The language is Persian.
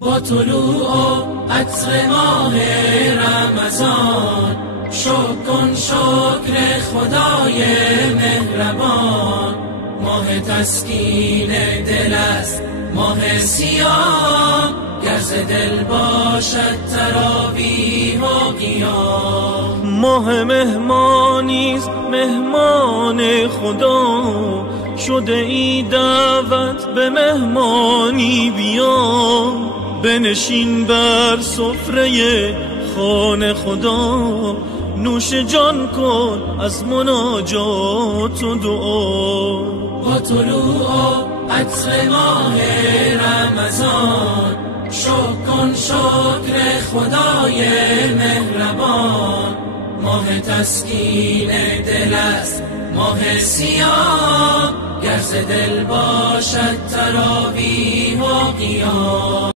با طلوع عطر ماه رمضان شکر کن شکر خدای مهربان. ماه تسکین دل است ماه صیام، گر ز دل باشد تراویح و قیام. ماه مهمانیست مهمان خدا، شده ای دعوت به مهمانی بیا. بنشین بر سفره خانه خدا، نوش جان کن از مناجات و دعا. با طلوع عطر ماه رمضان شکر کن شکر خدای مهربان. ماه تسکین دل است ماه صیام، گر ز دل باشد تراویح و قیام.